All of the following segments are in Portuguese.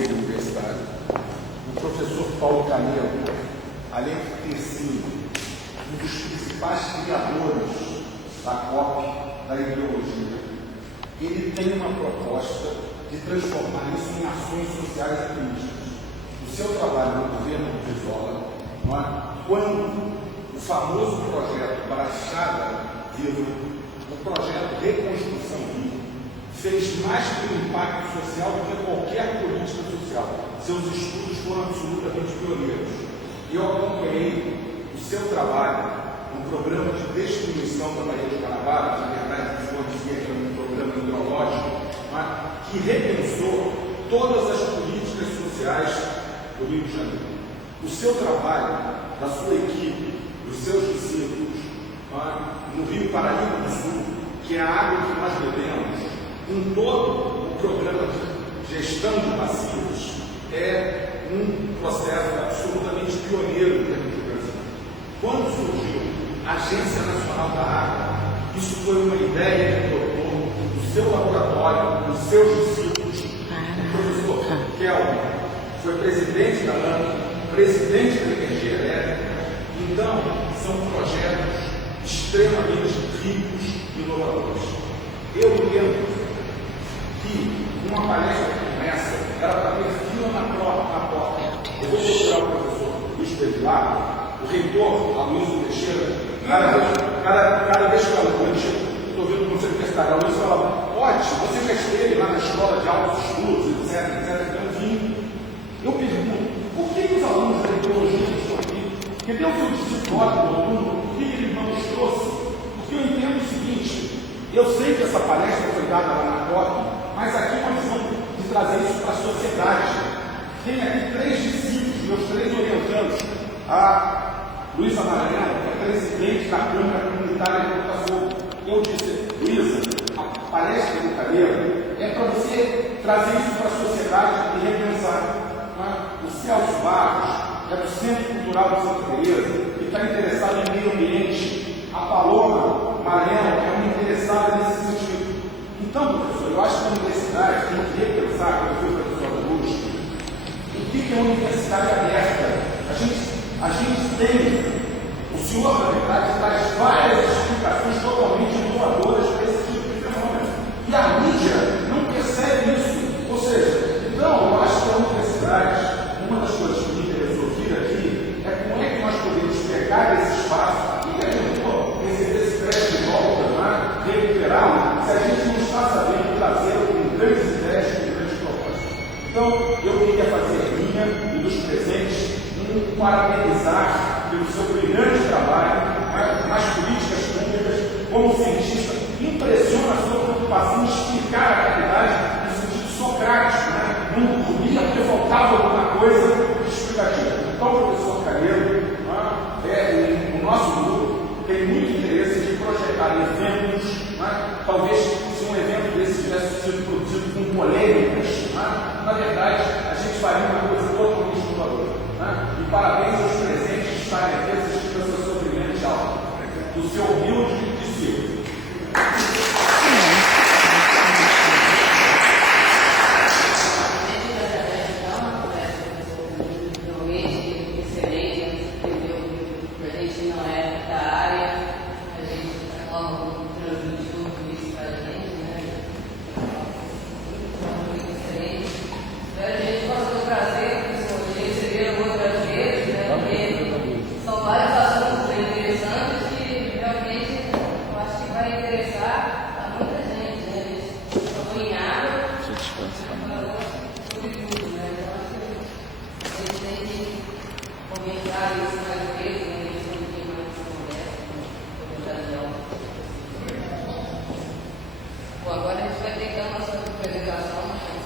Conselho Universitário, o professor Paulo Canelo, além de ter sido um dos principais criadores da COP, da ideologia, ele tem uma proposta de transformar isso em ações sociais e políticas. O seu trabalho no governo do Brizola, quando o famoso projeto Baixada Viva, o projeto Reconstrução Viva, fez mais que um impacto social do que qualquer política social. Seus estudos foram absolutamente pioneiros. Eu acompanhei o seu trabalho no programa de destruição da Baía de Guanabara, na verdade, que foi um programa hidrológico, que repensou todas as políticas sociais do Rio de Janeiro. O seu trabalho, da sua equipe, dos seus discípulos, no Rio Paraíba do Sul, que é a água que nós bebemos, em todo o programa de gestão de passivos, é um processo absolutamente pioneiro em termos de Brasil. Quando surgiu a Agência Nacional da Água, isso foi uma ideia que brotou do seu laboratório, dos seus discípulos. O professor Kelvin foi presidente da ANA, presidente da Energia Elétrica. Então, são projetos extremamente ricos e inovadores. Eu lembro que uma palestra como essa era para ter fila na porta. Eu vou procurar o professor Luiz Bevilacqua, o reitor Aloysio Teixeira, cada vez que o aluno estou vendo o conselho universitário, a Luiz fala, ótimo, você já esteve lá na escola de altos estudos, etc. Então, enfim, eu pergunto, por que os alunos da ideologia estão aqui? Cadê o seu discipulado do aluno? Por que ele não nos trouxe? Porque eu entendo o seguinte, eu sei que essa palestra foi dada lá na COP, mas aqui nós vamos trazer isso para a sociedade. Tem aqui 3 discípulos, meus 3 orientandos, a Luísa Maranhão, que é presidente da Câmara Comunitária de Botafogo. Eu disse, Luísa, a palestra do Canelo é para você trazer isso para a sociedade e repensar. O Celso Barros, que é do Centro Cultural de Santa Teresa, que está interessado em meio ambiente. A Paloma Maranhão, que é uma interessada nesse sentido. Então, professor, eu acho que a universidade tem que repensar, como eu fui professor da USP, o que é uma universidade aberta. A gente tem, o senhor, na verdade, traz várias explicações totalmente inovadoras para esse tipo de fenômeno. E a mídia não percebe isso. Ou seja, então, eu acho que a universidade, uma das coisas que me interessou vir aqui, é como é que nós podemos pegar esse espaço e receber esse crédito de volta, recuperá-lo, se a gente não está sabendo trazê-lo com grandes ideias, com grandes propostas. Então, eu queria fazer minha e dos presentes parabenizar pelo seu brilhante trabalho nas políticas públicas, como cientista. Impressiona a sua preocupação em explicar a realidade no sentido socrático, não dormia porque faltava alguma coisa explicativa. Então, professor Canelo, o nosso grupo tem muito interesse de projetar eventos, talvez se um evento desse tivesse sido produzido com polêmicas, na verdade, a gente faria uma coisa totalmente inovadora. E parabéns aos presentes de estarem aqui assistindo essa sua brilhante aula, do seu humilde discípulo.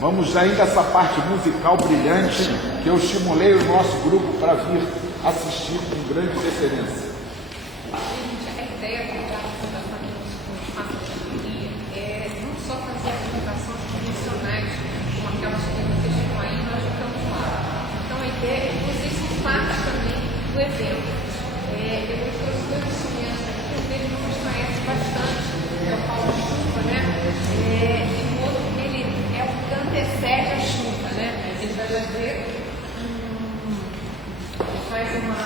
Vamos ainda essa parte musical brilhante que eu estimulei o nosso grupo para vir assistir com grande deferência. A ideia da Fundação Espaço de Economia é não só fazer apresentações convencionais, como aquelas que vocês ficam aí, nós ficamos lá. Então a ideia é que vocês são parte também do evento. Eu trouxe 2 estudantes aqui, um deles vocês conhecem bastante, que é o Paulo Chuva, né? E o outro, ele é o que antecede a chuva, né? Ele vai ver. Faz uma.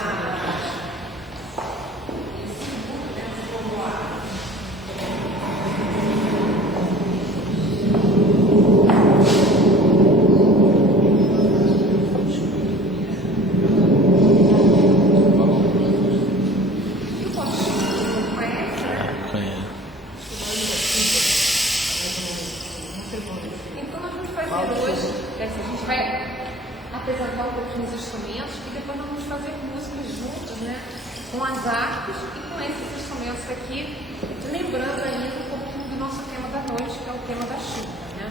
Então nós vamos fazer hoje, a gente vai apresentar um pouquinho os instrumentos e depois nós vamos fazer músicas juntos, né? Com as artes e com esses instrumentos aqui, lembrando ainda um pouquinho do nosso tema da noite, que é o tema da chuva, né?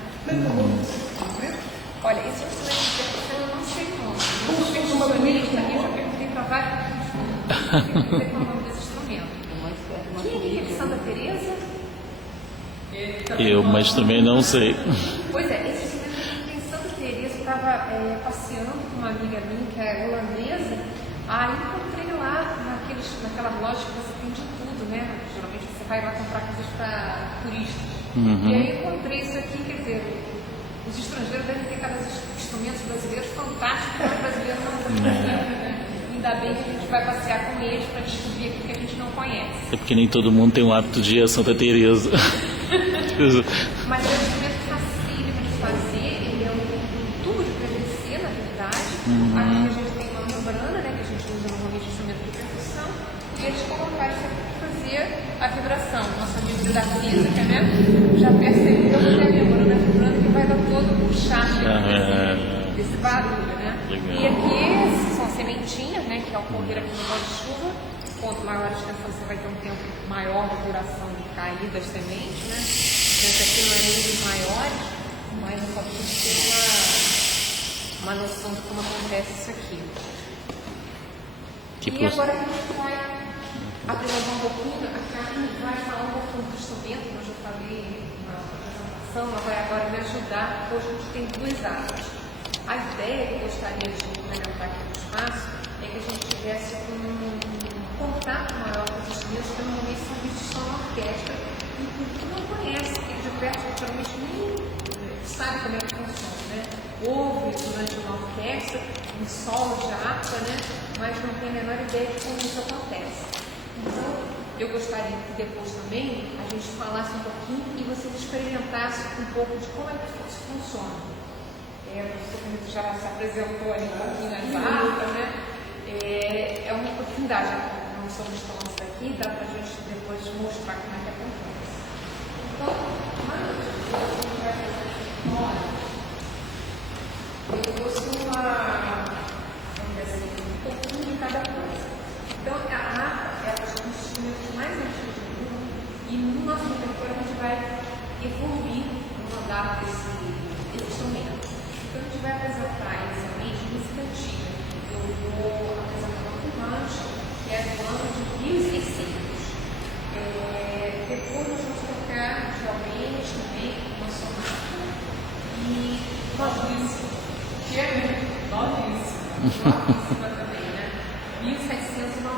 Olha, esse instrumento de percussão eu não sei como. Não sei como instrumento, eu já perguntei para vários instrumentos. Não sei qual é o nome desse instrumento. Quem é aqui de Santa Teresa? Eu, mas também não sei. Pois é, esse instrumento em Santa Teresa, estava passeando com uma amiga minha que é holandesa, aí encontrei lá naquela loja que você tem de tudo, né? Geralmente você vai lá comprar coisas para turistas. E aí encontrei isso aqui, quer dizer, os estrangeiros devem ter cada instrumentos brasileiros fantásticos, mas brasileiros não conhecem. Ainda bem que a gente vai passear com eles para descobrir aquilo que a gente não conhece. É porque nem todo mundo tem o hábito de ir a Santa Teresa. Mas é um instrumento facílimo de fazer, ele é um tubo de PVC, na verdade. Aqui a gente tem uma membrana, né, que a gente usa normalmente instrumento de percussão, e eles colocaram isso aqui para fazer a vibração. Nosso amigo da física, né, já percebeu que é a membrana vibrando que vai dar todo o charme desse barulho, né? Legal. E aqui são sementinhas, né, que ao correr aqui no de chuva, quanto maior a extensão, você vai ter um tempo maior de duração de cair das sementes, né? Esse aqui não é níveis maiores, mas eu só preciso ter uma noção de como acontece isso aqui. E agora a gente vai apresentar um pouquinho, a Carmen vai falar um pouquinho do instrumento, que eu já falei na apresentação, ela vai agora me ajudar, hoje a gente tem duas áreas. A ideia que eu gostaria de implementar aqui no espaço é que a gente tivesse um contato maior com os instrumentos, que normalmente são vistos só na orquestra, e que não conhece, que de perto geralmente nem sabe como é que funciona, né? Ouve durante uma orquestra, um solo de harpa, né? Mas não tem a menor ideia de como isso acontece. Então, eu gostaria que depois também a gente falasse um pouquinho e vocês experimentassem um pouco de como é que isso funciona. Você já se apresentou ali um pouquinho as harpas, né? É uma oportunidade, não somos todos aqui, dá para a gente depois mostrar como é que acontece. Então, a gente vai fazer eu trouxe um pouquinho de cada coisa. Então, a harpa é um dos instrumentos mais antigos do mundo e no nosso repertório a gente vai evoluir no andar desse instrumento. Então, a gente vai apresentar inicialmente música antiga. Eu vou apresentar uma filmagem que é do ano de 1600. Depois nós vamos tocar geralmente também uma sonata e novíssima, que é novíssima também, né? 1790.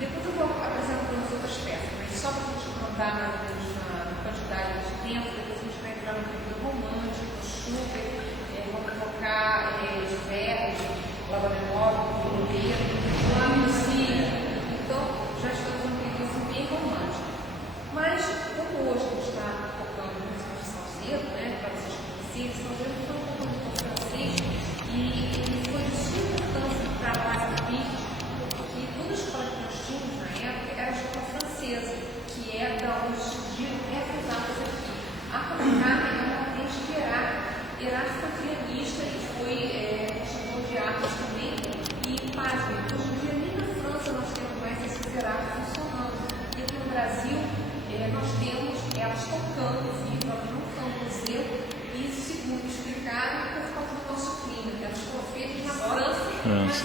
Depois eu vou apresentando as outras peças, mas só para a gente mandar mais ou menos na quantidade de tempo, depois a gente vai entrar no período romântico, Schubert, vamos tocar de Verdi, Lavanello, Oliveira, lá no Cine. Então, já estamos num período assim, bem romântico. Mas, como hoje a gente está tocando música de salseiro, né, para vocês conhecerem, salseiro foi um pouco de francês e foi de sua importância para a base artística, porque toda a escola que nós tínhamos na época era a escola francesa, que é da onde surgiram essas artes aqui. A Carmen é uma atriz de Erasmo foi pianista e foi construtor de artes também. E, pasmem, hoje em dia nem na França nós temos mais esses Erasmos funcionando. E aqui no Brasil nós temos elas tocando vivo, elas não estão no museu. E, segundo explicaram, por causa do nosso clima, que elas foram feitas na França, mas